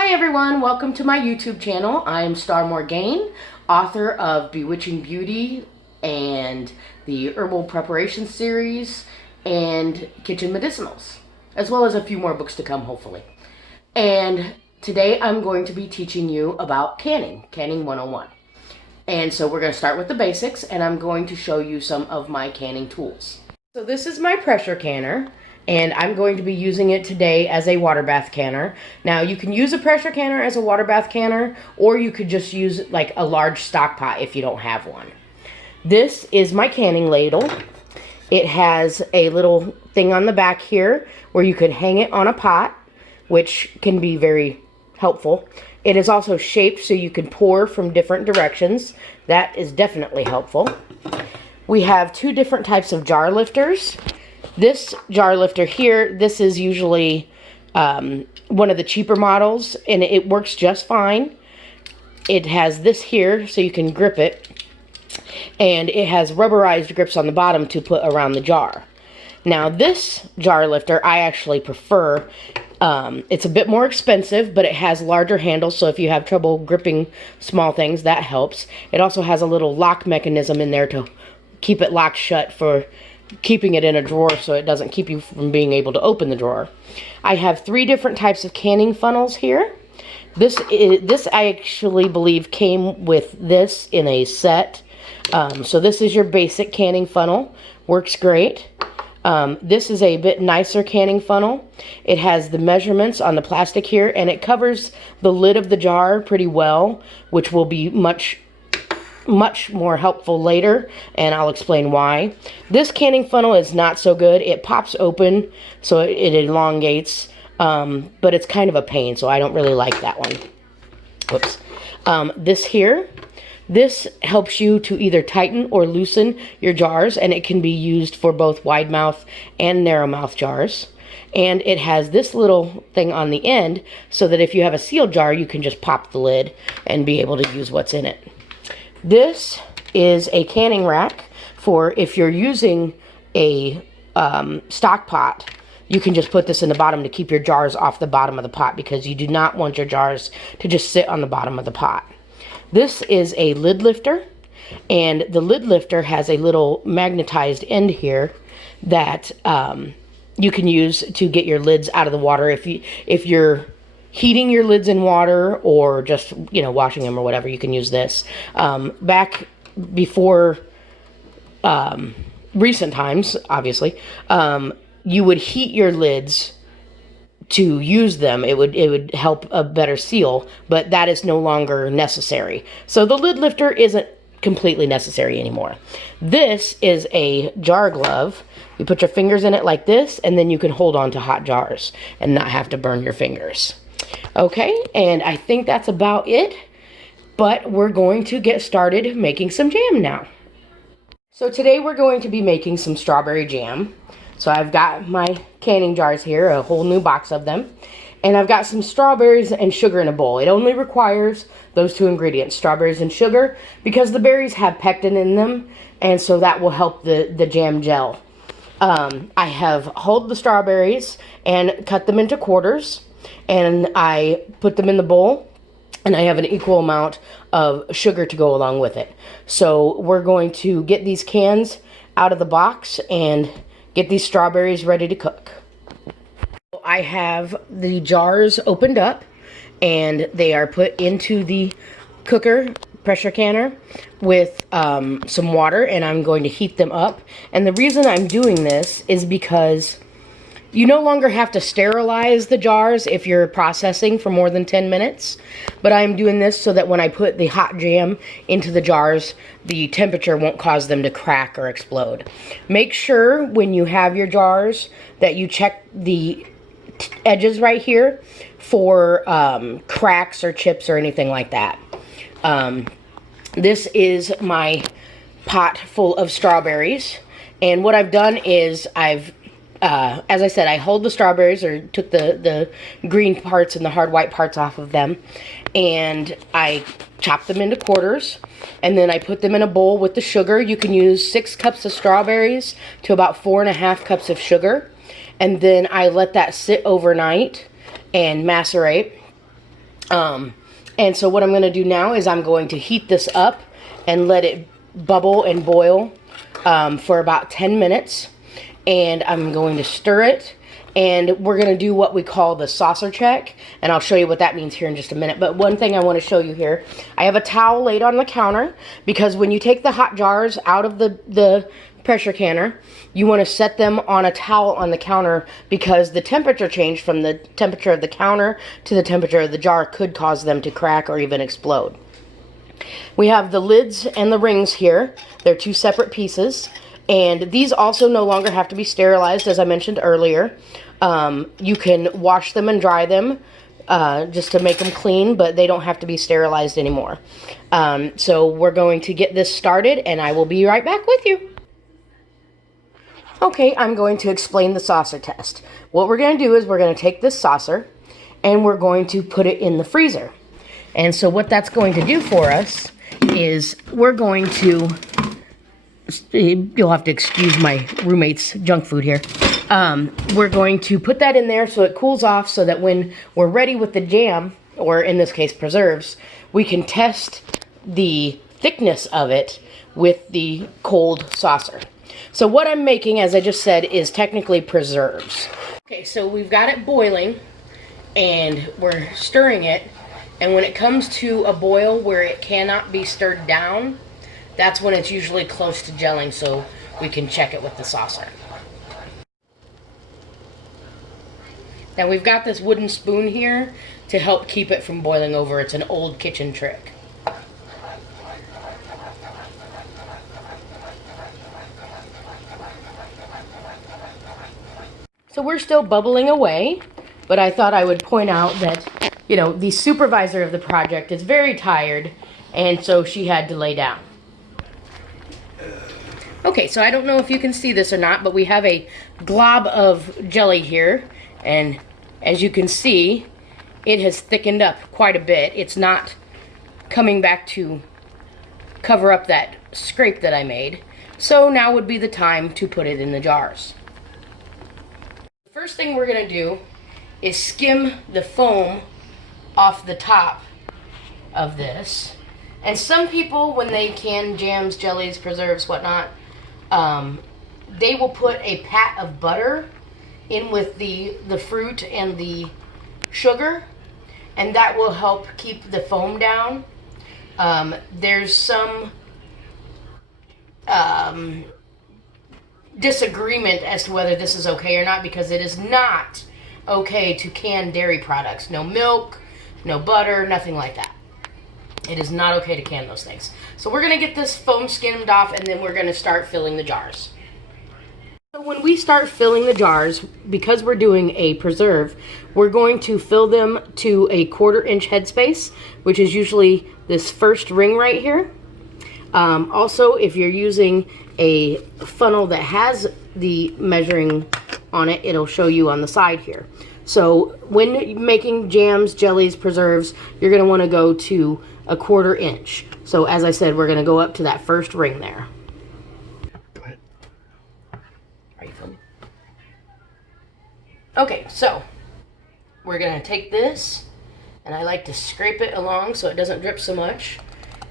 Hi everyone, welcome to my YouTube channel. I am Star Morgaine, author of Bewitching Beauty and the Herbal Preparation Series and Kitchen Medicinals, as well as a few more books to come, hopefully. And today I'm going to be teaching you about canning 101. And so we're going to start with the basics, and I'm going to show you some of my canning tools. So this is my pressure canner, and I'm going to be using it today as a water bath canner. Now you can use a pressure canner as a water bath canner, or you could just use like a large stock pot if you don't have one. This is my canning ladle. It has a little thing on the back here where you can hang it on a pot, which can be very helpful. It is also shaped so you can pour from different directions. That is definitely helpful. We have two different types of jar lifters. This jar lifter here, this is usually one of the cheaper models, and it works just fine. It has this here so you can grip it, and it has rubberized grips on the bottom to put around the jar. Now this jar lifter I actually prefer. It's a bit more expensive, but it has larger handles, so if you have trouble gripping small things, that helps. It also has a little lock mechanism in there to keep it locked shut for keeping it in a drawer so it doesn't keep you from being able to open the drawer. I have three different types of canning funnels here. This I actually believe came with this in a set. So this is your basic canning funnel. Works great. This is a bit nicer canning funnel. It has the measurements on the plastic here, and it covers the lid of the jar pretty well, which will be much more helpful later, and I'll explain why. This canning funnel is not so good. It pops open, so it elongates, but it's kind of a pain, so I don't really like that one. Whoops. This here, this helps you to either tighten or loosen your jars, and it can be used for both wide mouth and narrow mouth jars. And it has this little thing on the end so that if you have a sealed jar, you can just pop the lid and be able to use what's in it. This is a canning rack for if you're using a stock pot. You can just put this in the bottom to keep your jars off the bottom of the pot, because you do not want your jars to just sit on the bottom of the pot. This is a lid lifter, and the lid lifter has a little magnetized end here that you can use to get your lids out of the water if you're heating your lids in water, or just, you know, washing them or whatever. You can use this. Back before recent times, obviously, you would heat your lids to use them. It would help a better seal, but that is no longer necessary. So the lid lifter isn't completely necessary anymore. This is a jar glove. You put your fingers in it like this, and then you can hold on to hot jars and not have to burn your fingers. Okay, and I think that's about it, but we're going to get started making some jam now. So today we're going to be making some strawberry jam. So I've got my canning jars here, a whole new box of them, and I've got some strawberries and sugar in a bowl. It only requires those two ingredients, strawberries and sugar, because the berries have pectin in them, and so that will help the jam gel. I have hulled the strawberries and cut them into quarters, and I put them in the bowl, and I have an equal amount of sugar to go along with it. So we're going to get these cans out of the box and get these strawberries ready to cook. I have the jars opened up, and they are put into the cooker pressure canner with some water, and I'm going to heat them up. And the reason I'm doing this is because you no longer have to sterilize the jars if you're processing for more than 10 minutes. But I'm doing this so that when I put the hot jam into the jars, the temperature won't cause them to crack or explode. Make sure when you have your jars that you check the edges right here for cracks or chips or anything like that. This is my pot full of strawberries. And what I've done is as I said, I hulled the strawberries, or took the green parts and the hard white parts off of them, and I chopped them into quarters, and then I put them in a bowl with the sugar. You can use 6 cups of strawberries to about 4.5 cups of sugar, and then I let that sit overnight and macerate. And so what I'm going to do now is I'm going to heat this up and let it bubble and boil for about 10 minutes. And I'm going to stir it. And we're going to do what we call the saucer check. And I'll show you what that means here in just a minute. But one thing I want to show you here. I have a towel laid on the counter. Because when you take the hot jars out of the pressure canner, you want to set them on a towel on the counter, because the temperature change from the temperature of the counter to the temperature of the jar could cause them to crack or even explode. We have the lids and the rings here. They're two separate pieces, and these also no longer have to be sterilized, as I mentioned earlier. You can wash them and dry them just to make them clean, but they don't have to be sterilized anymore. So we're going to get this started, and I will be right back with you. Okay, I'm going to explain the saucer test. What we're going to do is we're going to take this saucer and we're going to put it in the freezer. And so what that's going to do for us is we're going to, you'll have to excuse my roommate's junk food here. We're going to put that in there so it cools off, so that when we're ready with the jam, or in this case preserves, we can test the thickness of it with the cold saucer. So what I'm making, as I just said, is technically preserves. Okay, so we've got it boiling, and we're stirring it, and when it comes to a boil where it cannot be stirred down, that's when it's usually close to gelling, so we can check it with the saucer. Now we've got this wooden spoon here to help keep it from boiling over. It's an old kitchen trick. So we're still bubbling away, but I thought I would point out that, you know, the supervisor of the project is very tired, and so she had to lay down. Okay, so I don't know if you can see this or not, but we have a glob of jelly here, and as you can see, it has thickened up quite a bit. It's not coming back to cover up that scrape that I made. So now would be the time to put it in the jars. First thing we're going to do is skim the foam off the top of this. And some people, when they can jams, jellies, preserves, whatnot, they will put a pat of butter in with the fruit and the sugar, and that will help keep the foam down. There's some disagreement as to whether this is okay or not, because it is not okay to can dairy products. No milk, no butter, nothing like that. It is not okay to can those things. So we're going to get this foam skimmed off, and then we're going to start filling the jars. So when we start filling the jars, because we're doing a preserve, we're going to fill them to a 1/4 inch headspace, which is usually this first ring right here. Also, if you're using a funnel that has the measuring on it, it'll show you on the side here. So when making jams, jellies, preserves, you're going to want to go to a 1/4 inch. So as I said, we're going to go up to that first ring there. Go ahead. Are you filming? Okay, so we're going to take this, and I like to scrape it along so it doesn't drip so much.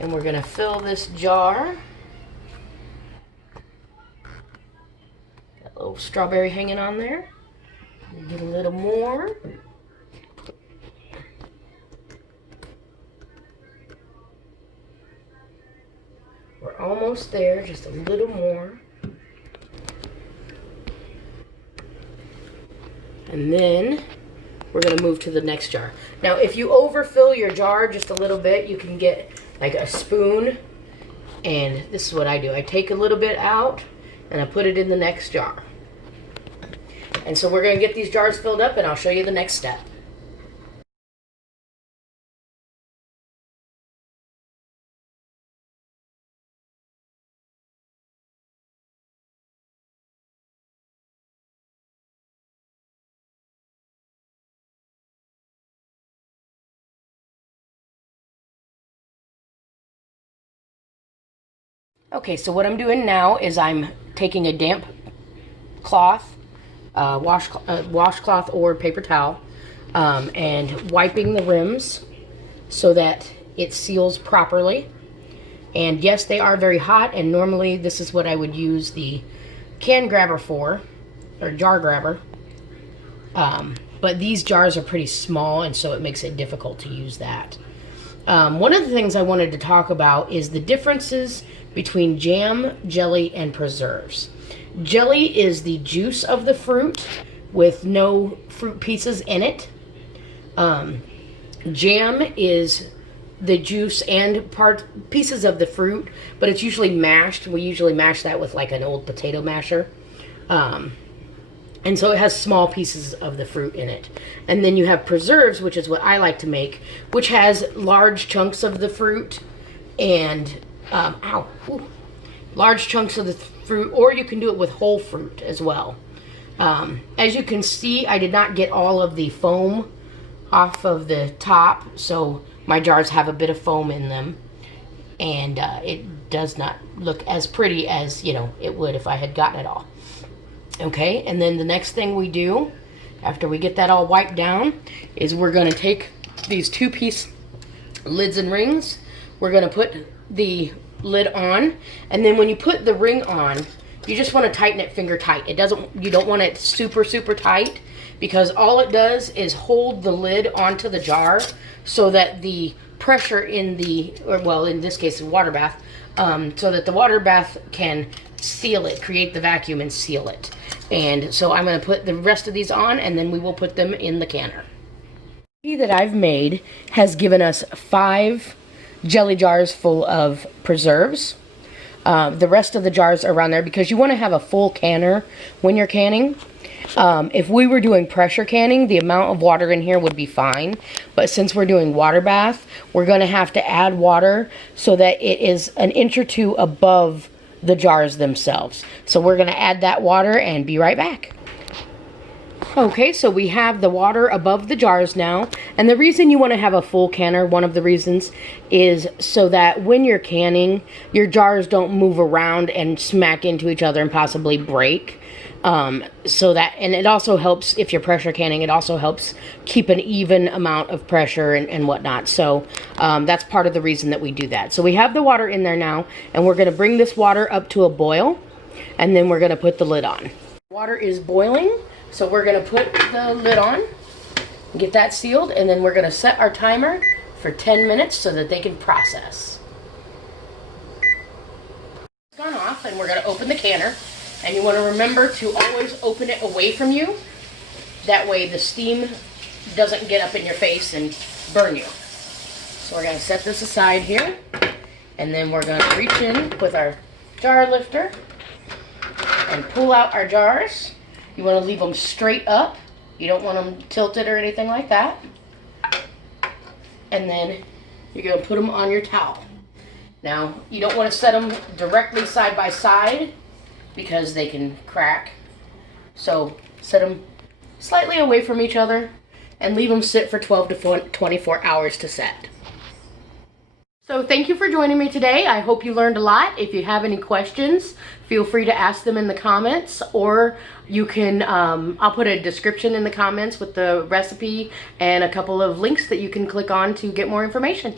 And we're going to fill this jar. Got a little strawberry hanging on there. Get a little more. We're almost there, just a little more. And then we're going to move to the next jar. Now, if you overfill your jar just a little bit, you can get like a spoon, and this is what I do. I take a little bit out and I put it in the next jar. And so we're going to get these jars filled up, and I'll show you the next step. Okay, so what I'm doing now is I'm taking a damp cloth, washcloth or paper towel, and wiping the rims so that it seals properly. And yes, they are very hot, and normally this is what I would use the can grabber for, or jar grabber. But these jars are pretty small, and so it makes it difficult to use that. One of the things I wanted to talk about is the differences between jam, jelly, and preserves. Jelly is the juice of the fruit with no fruit pieces in it. Jam is the juice and pieces of the fruit, but it's usually mashed. We usually mash that with like an old potato masher. And so it has small pieces of the fruit in it. And then you have preserves, which is what I like to make, which has large chunks of the fruit and, large chunks of the fruit, or you can do it with whole fruit as well. As you can see, I did not get all of the foam off of the top, so my jars have a bit of foam in them, and it does not look as pretty as, it would if I had gotten it all. Okay, and then the next thing we do, after we get that all wiped down, is we're going to take these 2-piece lids and rings. We're going to put the lid on, and then when you put the ring on, you just want to tighten it finger tight. You don't want it super, super tight, because all it does is hold the lid onto the jar so that the pressure in in this case, the water bath, so that the water bath can seal it, create the vacuum and seal it. And so I'm going to put the rest of these on, and then we will put them in the canner. The recipe that I've made has given us 5 jelly jars full of preserves. The rest of the jars are around there because you want to have a full canner when you're canning. If we were doing pressure canning, the amount of water in here would be fine. But since we're doing water bath, we're going to have to add water so that it is an inch or 2 above the jars themselves. So we're going to add that water and be right back. Okay, so we have the water above the jars now, and the reason you want to have a full canner, one of the reasons, is so that when you're canning, your jars don't move around and smack into each other and possibly break. And it also helps, if you're pressure canning, it also helps keep an even amount of pressure and whatnot. So that's part of the reason that we do that. So we have the water in there now, and we're going to bring this water up to a boil, and then we're going to put the lid on. Water is boiling, so we're going to put the lid on, get that sealed, and then we're going to set our timer for 10 minutes so that they can process. It's gone off, and we're going to open the canner. And you want to remember to always open it away from you. That way the steam doesn't get up in your face and burn you. So we're going to set this aside here. And then we're going to reach in with our jar lifter and pull out our jars. You want to leave them straight up. You don't want them tilted or anything like that. And then you're going to put them on your towel. Now, you don't want to set them directly side by side, because they can crack. So set them slightly away from each other and leave them sit for 12 to 24 hours to set. So thank you for joining me today. I hope you learned a lot. If you have any questions, feel free to ask them in the comments, or you can, I'll put a description in the comments with the recipe and a couple of links that you can click on to get more information.